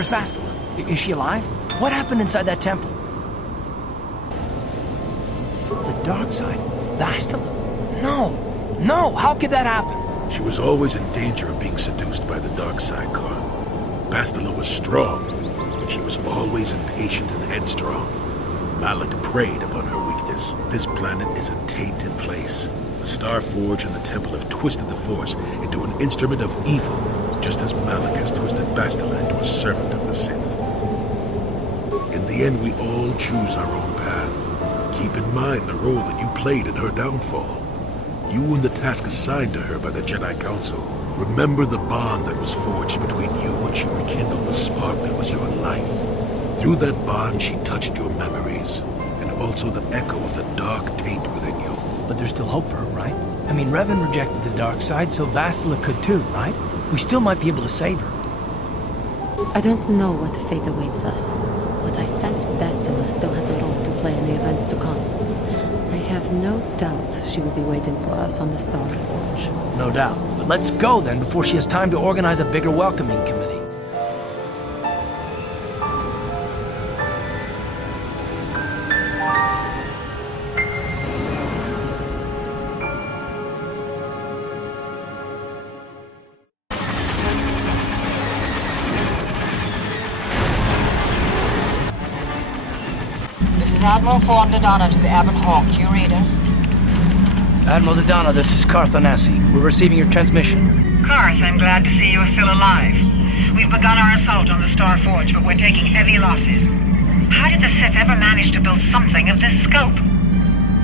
Where's Bastila? Is she alive? What happened inside that temple? The dark side? Bastila? No, how could that happen? She was always in danger of being seduced by the dark side, Karth. Bastila was strong, but she was always impatient and headstrong. Malak preyed upon her weakness. This planet is a tainted place. The Star Forge and the Temple have twisted the Force into an instrument of evil, just as Malak has twisted Bastila into a servant of the Sith. In the end, we all choose our own path. Keep in mind the role that you played in her downfall. You and the task assigned to her by the Jedi Council. Remember the bond that was forged between you when she rekindled the spark that was your life. Through that bond, she touched your memories, and also the echo of the dark taint within you. But there's still hope for her, right? I mean, Revan rejected the dark side, so Bastila could too, right? We still might be able to save her. I don't know what fate awaits us, but I sense Bastila still has a role to play in the events to come. I have no doubt she will be waiting for us on the Star Forge. No doubt. But let's go then before she has time to organize a bigger welcoming committee. Admiral Form Dodonna to the Ebon Hawk. Do you read us? Admiral Dodonna, this is Karth Onasi. We're receiving your transmission. Karth, I'm glad to see you're still alive. We've begun our assault on the Star Forge, but we're taking heavy losses. How did the Sith ever manage to build something of this scope?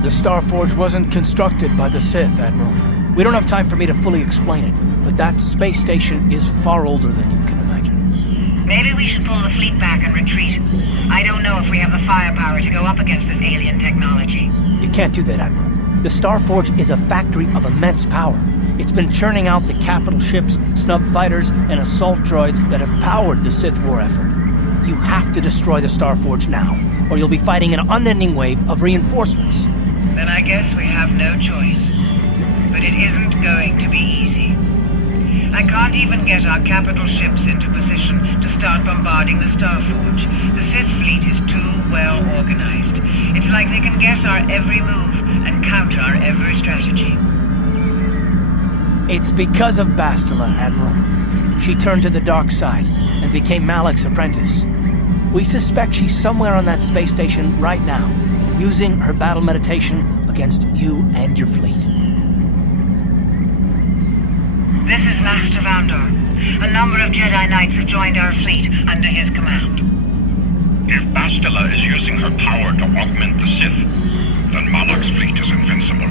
The Star Forge wasn't constructed by the Sith, Admiral. We don't have time for me to fully explain it, but that space station is far older than you can imagine. Maybe we should pull the fleet back and retreat. I don't know if we have the firepower to go up against this alien technology. You can't do that, Admiral. The Star Forge is a factory of immense power. It's been churning out the capital ships, snub fighters, and assault droids that have powered the Sith war effort. You have to destroy the Star Forge now, or you'll be fighting an unending wave of reinforcements. Then I guess we have no choice. But it isn't going to be easy. I can't even get our capital ships into position to start bombarding the Star Forge. The Sith fleet is too well organized. It's like they can guess our every move and counter our every strategy. It's because of Bastila, Admiral. She turned to the dark side and became Malak's apprentice. We suspect she's somewhere on that space station right now, using her battle meditation against you and your fleet. This is Master Vandor. A number of Jedi Knights have joined our fleet under his command. If Bastila is using her power to augment the Sith, then Malak's fleet is invincible.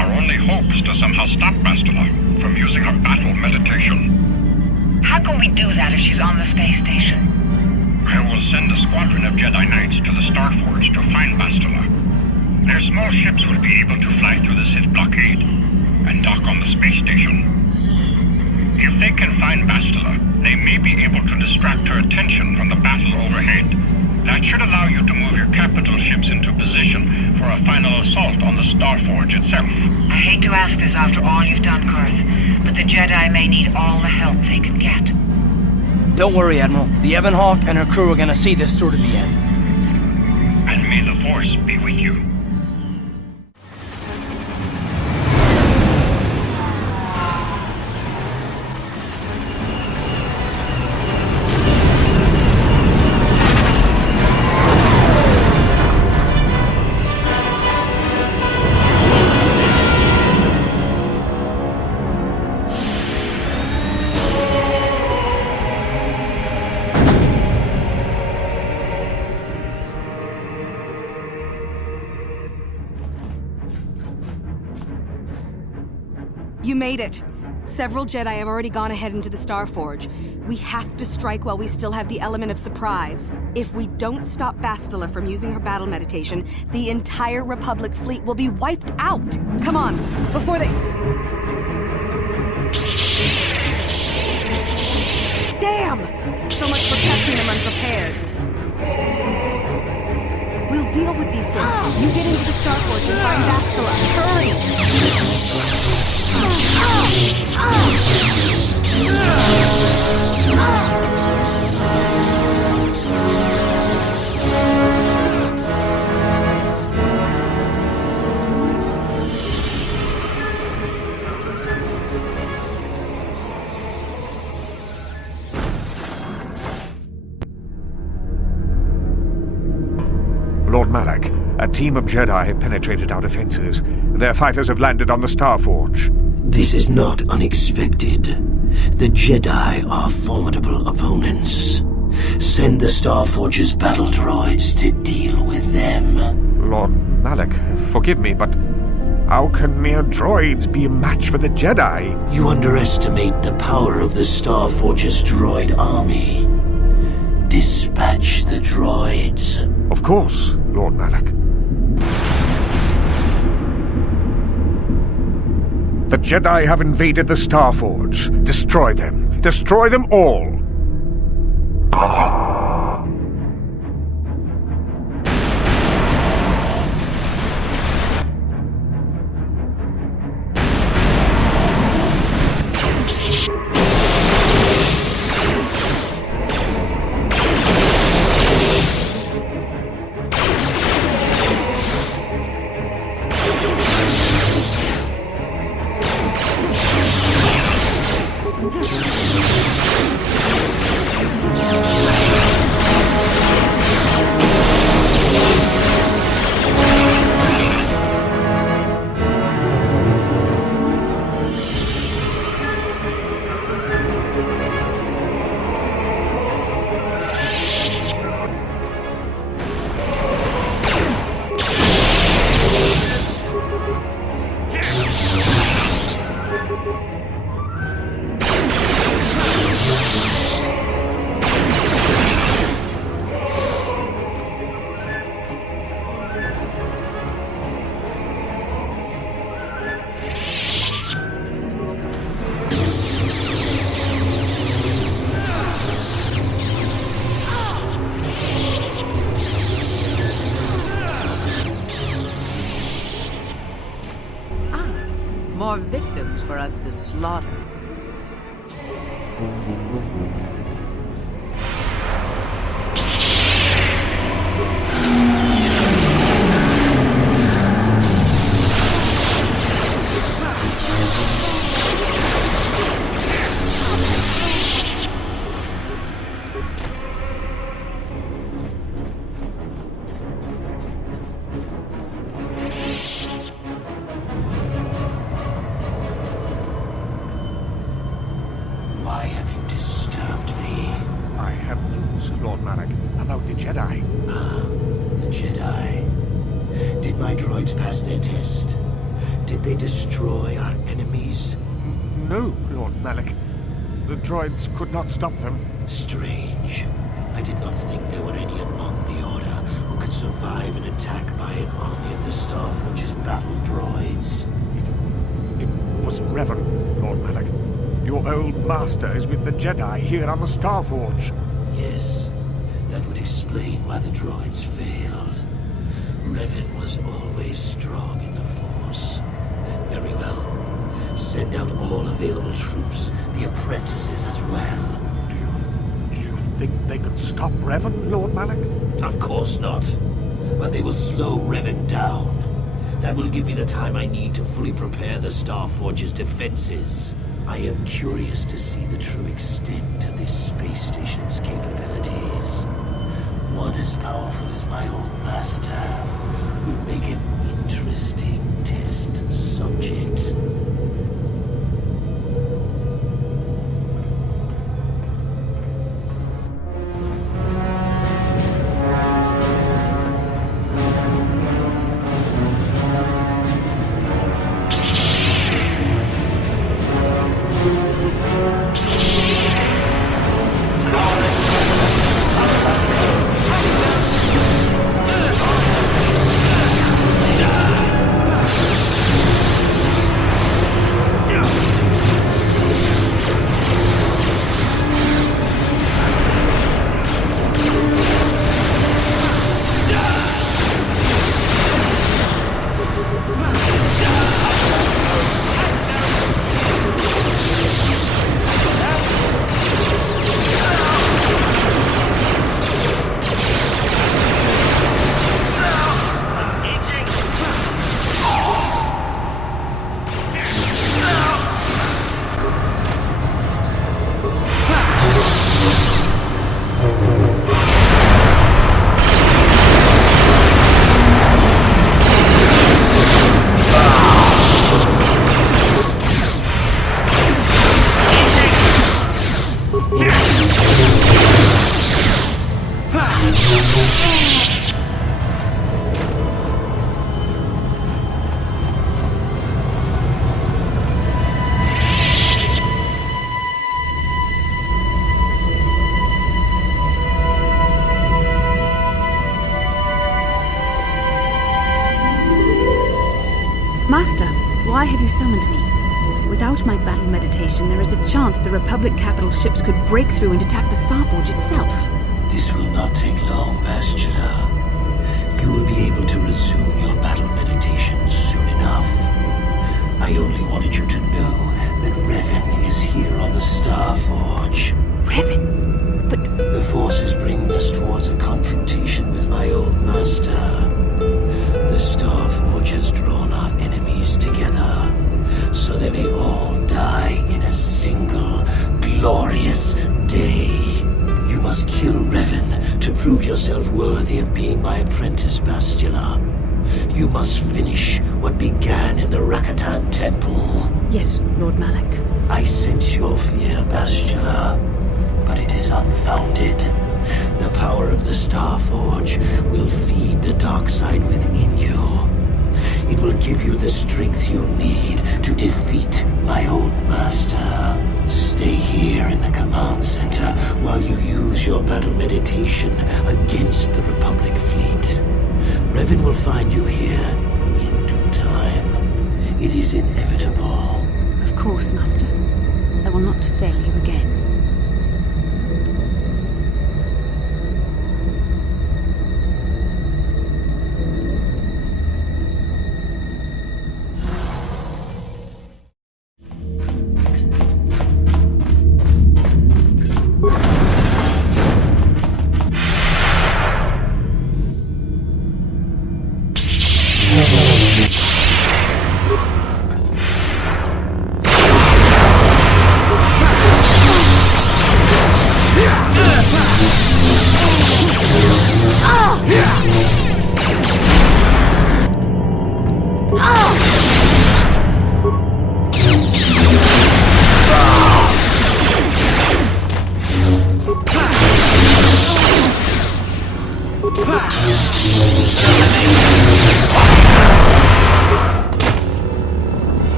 Our only hope is to somehow stop Bastila from using her battle meditation. How can we do that if she's on the space station? I will send a squadron of Jedi Knights to the Star Forge to find Bastila. Their small ships will be able to fly through the Sith blockade and dock on the space station. If they can find Bastila, they may be able to distract her attention from the battle overhead. That should allow you to move your capital ships into position for a final assault on the Star Forge itself. I hate to ask this after all you've done, Karth, but the Jedi may need all the help they can get. Don't worry, Admiral. The Ebon Hawk and her crew are gonna see this through to the end. And may the Force be with you. You made it. Several Jedi have already gone ahead into the Star Forge. We have to strike while we still have the element of surprise. If we don't stop Bastila from using her battle meditation, the entire Republic fleet will be wiped out. Come on, before they... Damn! So much for catching them unprepared. We'll deal with these things. You get into the Star Forge and find Bastila. Hurry! Lord Malak, a team of Jedi have penetrated our defenses. Their fighters have landed on the Starforge. This is not unexpected. The Jedi are formidable opponents. Send the Starforge's battle droids to deal with them. Lord Malak, forgive me, but how can mere droids be a match for the Jedi? You underestimate the power of the Starforge's droid army. Dispatch the droids. Of course, Lord Malak. The Jedi have invaded the Starforge. Destroy them. Destroy them all. More victims for us to slaughter. Why have you disturbed me? I have news, Lord Malak, about the Jedi. The Jedi. Did my droids pass their test? Did they destroy our enemies? No, Lord Malak. The droids could not stop them. Strange. I did not think there were any among the Order who could survive an attack by an army of the Starforge's battle droids. It was Revan, Lord Malak. Your old master is with the Jedi here on the Starforge. Yes, that would explain why the droids failed. Revan was always strong in the Force. Very well. Send out all available troops, the apprentices as well. Do you think they could stop Revan, Lord Malak? Of course not. But they will slow Revan down. That will give me the time I need to fully prepare the Starforge's defenses. I am curious to see the true extent of this space station's capabilities. One as powerful as my old master would make an interesting test subject. Master, why have you summoned me? Without my battle meditation, there is a chance the Republic capital ships could break through and attack the Starforge itself. This will not take long, Bastila. You will be able to resume your battle meditation soon enough. I only wanted you to know that Revan is here on the Starforge. Revan? But... The Force is bringing us towards a confrontation with my old master. The Starforge has drawn our enemies together, so they may all die in a single, glorious day. You must kill Revan to prove yourself worthy of being my apprentice, Bastila. You must finish what began in the Rakatan Temple. Yes, Lord Malak. I sense your fear, Bastila, but it is unfounded. The power of the Starforge will feed the dark side within you. It will give you the strength you need to defeat my old master. Stay here in the command center while you use your battle meditation against the Republic fleet. Revan will find you here in due time. It is inevitable. Of course, Master. I will not fail you again.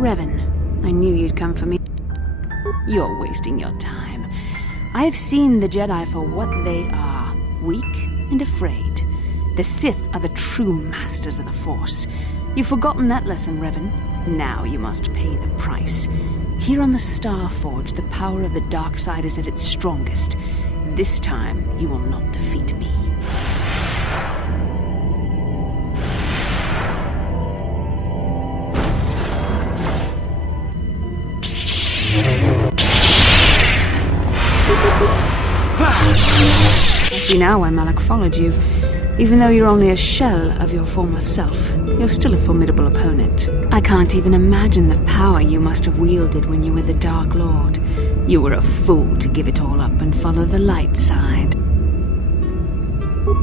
Revan, I knew you'd come for me. You're wasting your time. I've seen the Jedi for what they are, weak and afraid. The Sith are the true masters of the Force. You've forgotten that lesson, Revan. Now you must pay the price. Here on the Starforge, the power of the dark side is at its strongest. This time, you will not defeat me. I see now why Malak followed you. Even though you're only a shell of your former self, you're still a formidable opponent. I can't even imagine the power you must have wielded when you were the Dark Lord. You were a fool to give it all up and follow the light side.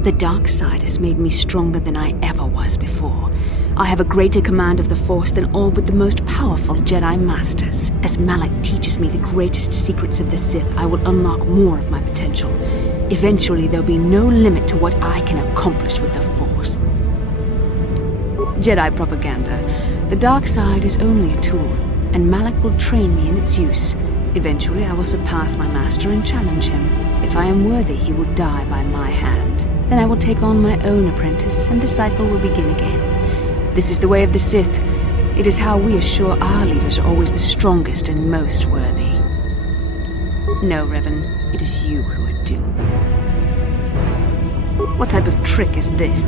The dark side has made me stronger than I ever was before. I have a greater command of the Force than all but the most powerful Jedi Masters. As Malak teaches me the greatest secrets of the Sith, I will unlock more of my potential. Eventually, there'll be no limit to what I can accomplish with the Force. Jedi propaganda. The dark side is only a tool, and Malak will train me in its use. Eventually, I will surpass my master and challenge him. If I am worthy, he will die by my hand. Then I will take on my own apprentice, and the cycle will begin again. This is the way of the Sith. It is how we assure our leaders are always the strongest and most worthy. No, Revan, it is you who are doomed. What type of trick is this?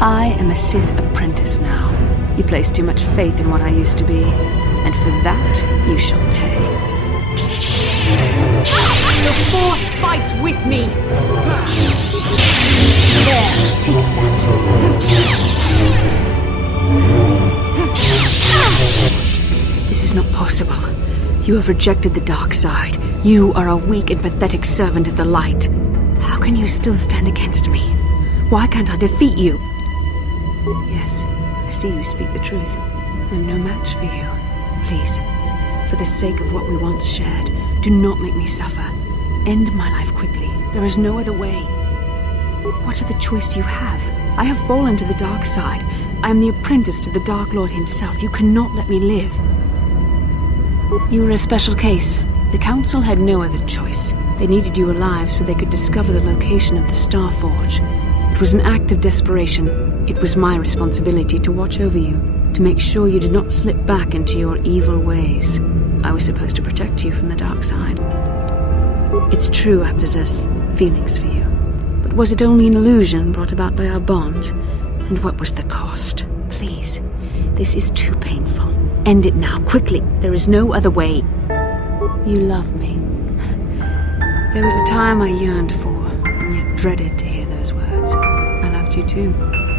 I am a Sith apprentice now. You place too much faith in what I used to be, and for that, you shall pay. The Force fights with me! There, take that. This is not possible. You have rejected the dark side. You are a weak and pathetic servant of the light. How can you still stand against me? Why can't I defeat you? Yes, I see you speak the truth. I'm no match for you. Please, For the sake of what we once shared, do not make me suffer. End my life quickly. There is no other way. What other choice do you have? I have fallen to the dark side. I am the apprentice to the Dark Lord himself. You cannot let me live. You were a special case. The Council had no other choice. They needed you alive so they could discover the location of the Starforge. It was an act of desperation. It was my responsibility to watch over you, to make sure you did not slip back into your evil ways. I was supposed to protect you from the dark side. It's true I possess feelings for you. But was it only an illusion brought about by our bond? And what was the cost? Please, this is too painful. End it now, quickly. There is no other way. You love me. There was a time I yearned for, and yet dreaded to hear those words. I loved you too,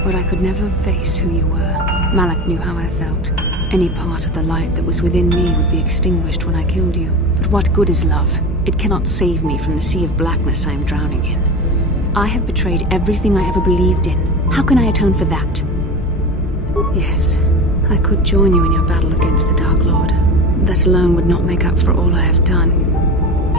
but I could never face who you were. Malak knew how I felt. Any part of the light that was within me would be extinguished when I killed you. But what good is love? It cannot save me from the sea of blackness I am drowning in. I have betrayed everything I ever believed in. How can I atone for that? Yes, I could join you in your battle against the Dark Lord. That alone would not make up for all I have done.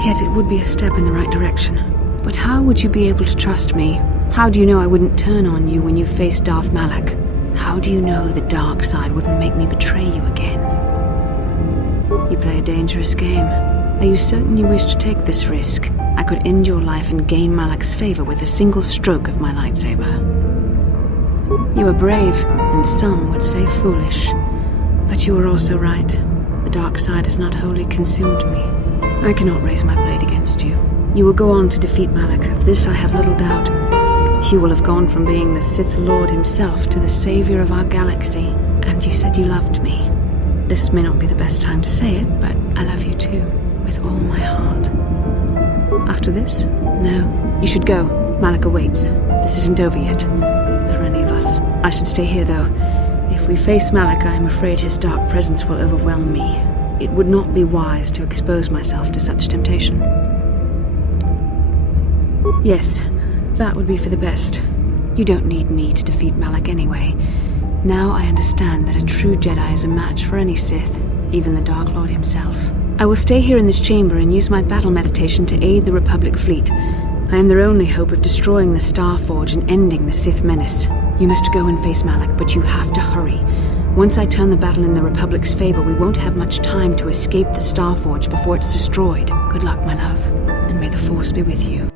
Yet it would be a step in the right direction. But how would you be able to trust me? How do you know I wouldn't turn on you when you faced Darth Malak? How do you know the dark side wouldn't make me betray you again? You play a dangerous game. Are you certain you wish to take this risk? I could end your life and gain Malak's favor with a single stroke of my lightsaber. You are brave, and some would say foolish. But you are also right. The dark side has not wholly consumed me. I cannot raise my blade against you. You will go on to defeat Malak. Of this I have little doubt. You will have gone from being the Sith Lord himself to the savior of our galaxy. And you said you loved me. This may not be the best time to say it, but I love you too, with all my heart. After this? No. You should go. Malak awaits. This isn't over yet. For any of us. I should stay here, though. If we face Malak, I am afraid his dark presence will overwhelm me. It would not be wise to expose myself to such temptation. Yes, that would be for the best. You don't need me to defeat Malak anyway. Now I understand that a true Jedi is a match for any Sith, even the Dark Lord himself. I will stay here in this chamber and use my battle meditation to aid the Republic fleet. I am their only hope of destroying the Starforge and ending the Sith menace. You must go and face Malak, but you have to hurry. Once I turn the battle in the Republic's favor, we won't have much time to escape the Starforge before it's destroyed. Good luck, my love, and may the Force be with you.